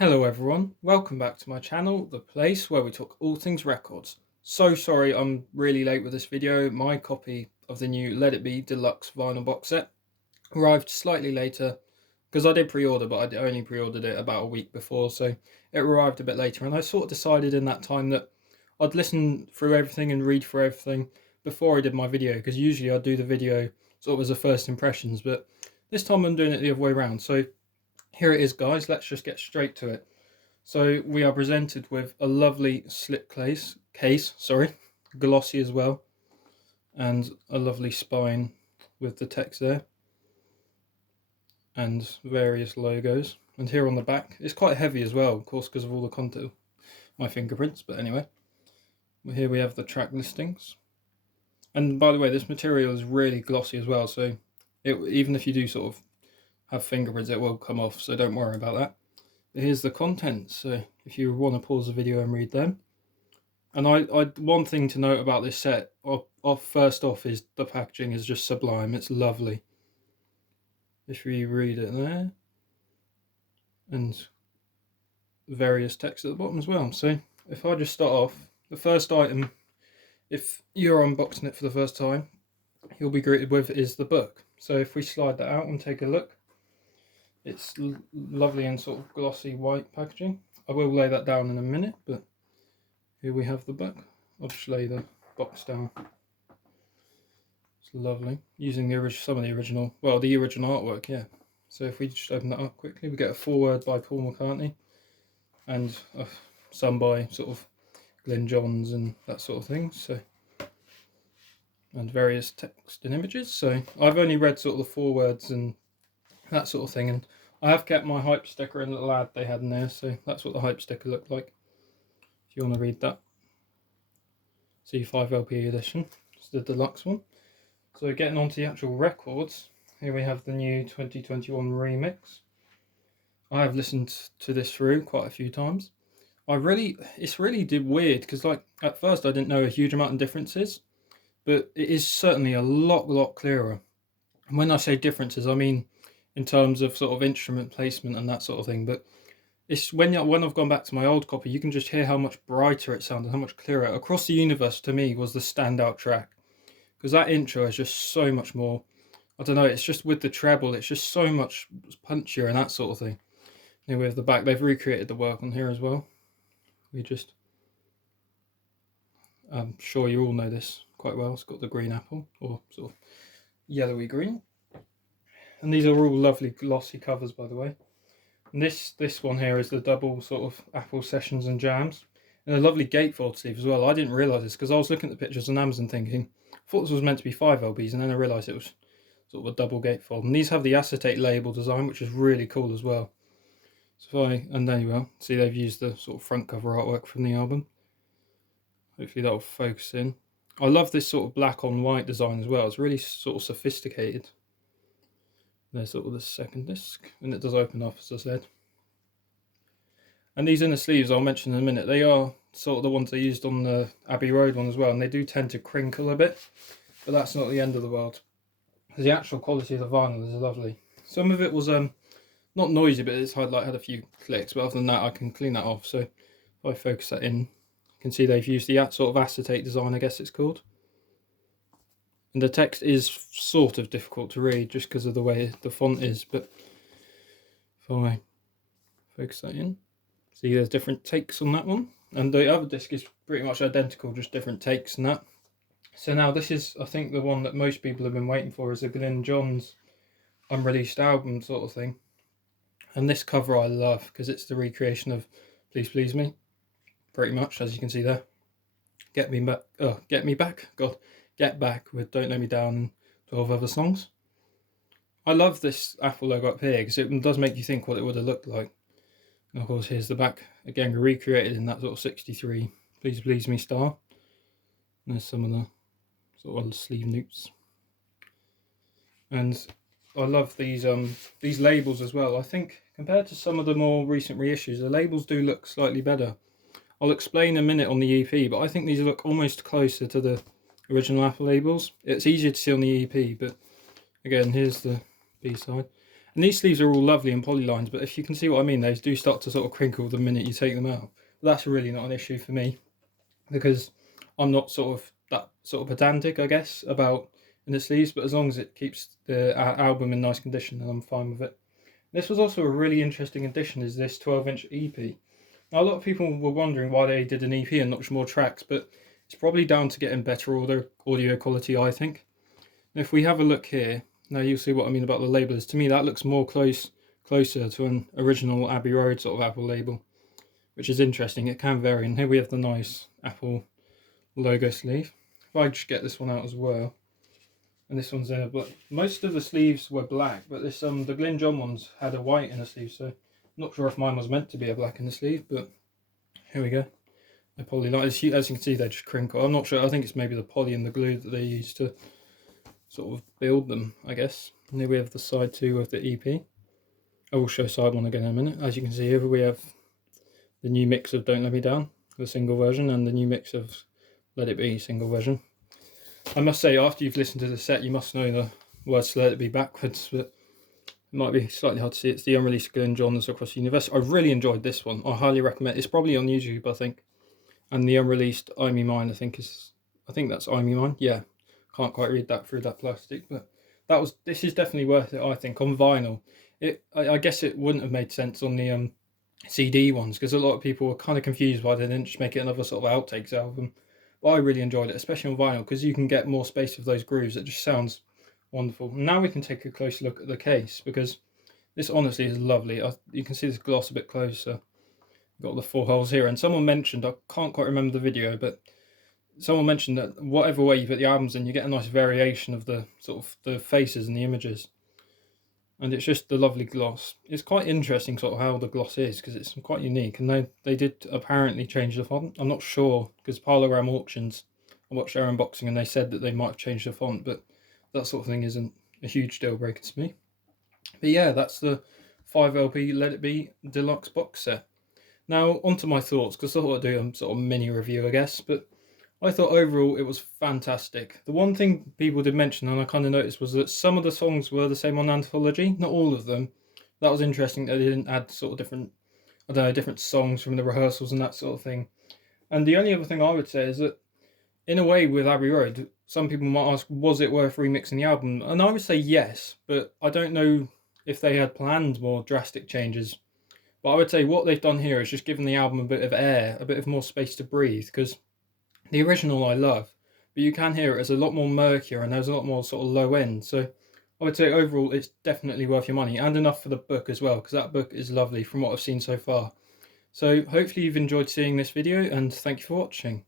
Hello everyone, welcome back to my channel, the place where we talk all things records. So sorry I'm really late with this video. My copy of the new Let It Be Deluxe vinyl box set arrived slightly later because I did pre-order, but I only pre-ordered it about a week before, so it arrived a bit later, and I sort of decided in that time that I'd listen through everything and read through everything before I did my video, because usually I do the video sort of as a first impressions, but this time I'm doing it the other way around. So here it is, guys. Let's just get straight to it. So we are presented with a lovely slip case, glossy as well, and a lovely spine with the text there and various logos. And here on the back, it's quite heavy as well, of course, because of all the content, my fingerprints. But anyway, here we have the track listings. And by the way, this material is really glossy as well, so even if you do sort of have fingerprints, it will come off, so don't worry about that. But here's the contents, so if you want to pause the video and read them. And one thing to note about this set, first off, is the packaging is just sublime. It's lovely. If you read it there, and various text at the bottom as well. So if I just start off, the first item, if you're unboxing it for the first time, you'll be greeted with is the book. So if we slide that out and take a look, it's lovely and sort of glossy white packaging. I will lay that down in a minute, but here we have the book. I'll just lay the box down. It's lovely, using some of the original artwork, yeah. So if we just open that up quickly, we get a foreword by Paul McCartney, and some by sort of Glyn Johns and that sort of thing. So, and various text and images. So I've only read sort of the forewords and that sort of thing, and I have kept my hype sticker and little ad they had in there, so that's what the hype sticker looked like, if you want to read that. C5 LP edition, it's the deluxe one. So getting on to the actual records, here we have the new 2021 remix. I have listened to this through quite a few times. It's really weird, because like at first I didn't know a huge amount of differences, but it is certainly a lot clearer. And when I say differences, I mean in terms of sort of instrument placement and that sort of thing. But it's when I've gone back to my old copy, you can just hear how much brighter it sounded, how much clearer. Across the Universe, to me, was the standout track, because that intro is just so much more, I don't know, it's just with the treble, it's just so much punchier and that sort of thing. And with the back, they've recreated the work on here as well. I'm sure you all know this quite well. It's got the green apple, or sort of yellowy green. And these are all lovely glossy covers, by the way. And this one here is the double sort of Apple Sessions and Jams, and a lovely gatefold sleeve as well. I didn't realise this because I was looking at the pictures on Amazon thinking, I thought this was meant to be 5 LBs, and then I realised it was sort of a double gatefold. And these have the acetate label design, which is really cool as well. So and there you are. See, they've used the sort of front cover artwork from the album. Hopefully that'll focus in. I love this sort of black on white design as well. It's really sort of sophisticated. There's sort of the second disc, and it does open up, as I said. And these inner sleeves, I'll mention in a minute, they are sort of the ones they used on the Abbey Road one as well, and they do tend to crinkle a bit, but that's not the end of the world. The actual quality of the vinyl is lovely. Some of it was not noisy, but it's had a few clicks, but other than that I can clean that off. So if I focus that in, you can see they've used the sort of acetate design, I guess it's called. And the text is sort of difficult to read just because of the way the font is, but if I focus that in, see there's different takes on that one. And the other disc is pretty much identical, just different takes and that. So now this is, I think, the one that most people have been waiting for, is a Glyn Johns unreleased album sort of thing. And this cover I love because it's the recreation of Please Please Me, pretty much, as you can see there. Get Me Back, God. Get Back with Don't Let Me Down and 12 other songs. I love this Apple logo up here because it does make you think what it would have looked like. And of course here's the back, again recreated in that sort of 63 Please Please Me style. And there's some of the sort of sleeve newts. And I love these labels as well. I think compared to some of the more recent reissues, the labels do look slightly better. I'll explain in a minute on the EP, but I think these look almost closer to the original Apple labels. It's easier to see on the EP, but again, here's the B-side. And these sleeves are all lovely and polylined, but if you can see what I mean, they do start to sort of crinkle the minute you take them out. But that's really not an issue for me, because I'm not sort of that sort of pedantic, I guess, about in the sleeves, but as long as it keeps the album in nice condition, then I'm fine with it. This was also a really interesting addition, is this 12-inch EP. Now, a lot of people were wondering why they did an EP and not more tracks, but it's probably down to getting better audio quality, I think. And if we have a look here, now you'll see what I mean about the labels. To me, that looks more closer to an original Abbey Road sort of Apple label, which is interesting. It can vary. And here we have the nice Apple logo sleeve. If I just get this one out as well, and this one's there, but most of the sleeves were black, but this the Glyn John ones had a white in the sleeve, so I'm not sure if mine was meant to be a black in the sleeve, but here we go. They're polylined. As you can see, they just crinkle. I'm not sure. I think it's maybe the poly and the glue that they use to sort of build them, I guess. And here we have the side 2 of the EP. I will show side 1 again in a minute. As you can see here, we have the new mix of Don't Let Me Down, the single version, and the new mix of Let It Be, single version. I must say, after you've listened to the set, you must know the words to Let It Be backwards, but it might be slightly hard to see. It's the unreleased Glyn Johns Across the Universe. I really enjoyed this one. I highly recommend it. It's probably on YouTube, I think. And the unreleased I Me Mine, I think that's I Me Mine. Yeah, can't quite read that through that plastic, but this is definitely worth it, I think, on vinyl. I guess it wouldn't have made sense on the CD ones, because a lot of people were kind of confused why they didn't just make it another sort of outtakes album. But I really enjoyed it, especially on vinyl, because you can get more space with those grooves. It just sounds wonderful. Now we can take a close look at the case, because this honestly is lovely. You can see this gloss a bit closer. Got the 4 holes here, and someone mentioned, I can't quite remember the video, but someone mentioned that whatever way you put the albums in, you get a nice variation of the sort of the faces and the images. And it's just the lovely gloss. It's quite interesting sort of how the gloss is, because it's quite unique. And they did apparently change the font. I'm not sure, because Parlogram Auctions, I watched their unboxing and they said that they might have changed the font, but that sort of thing isn't a huge deal breaker to me. But yeah, that's the 5LP Let It Be Deluxe box set. Now, onto my thoughts, because I thought I'd do a sort of mini review, I guess, but I thought overall it was fantastic. The one thing people did mention, and I kind of noticed, was that some of the songs were the same on Anthology, not all of them. That was interesting that they didn't add sort of different songs from the rehearsals and that sort of thing. And the only other thing I would say is that, in a way, with Abbey Road, some people might ask, was it worth remixing the album? And I would say yes, but I don't know if they had planned more drastic changes. But I would say what they've done here is just given the album a bit of air, a bit of more space to breathe, because the original I love, but you can hear it as a lot more murkier and there's a lot more sort of low end. So I would say overall it's definitely worth your money, and enough for the book as well, because that book is lovely from what I've seen so far. So hopefully you've enjoyed seeing this video, and thank you for watching.